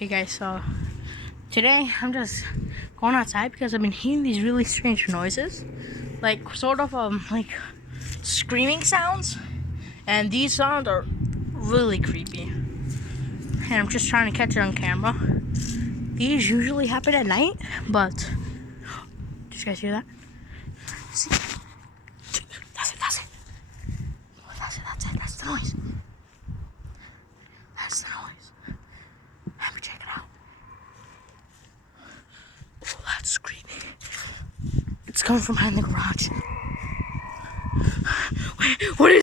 Hey guys, so today I'm just going outside because I've been hearing these really strange noises, like sort of like screaming sounds, and these sounds are really creepy. And I'm just trying to catch it on camera. These usually happen at night, but did you guys hear that? See? That's it. That's the noise. That's the noise. Let me check it out. Oh, that's creepy. It's coming from behind the garage. Wait, what is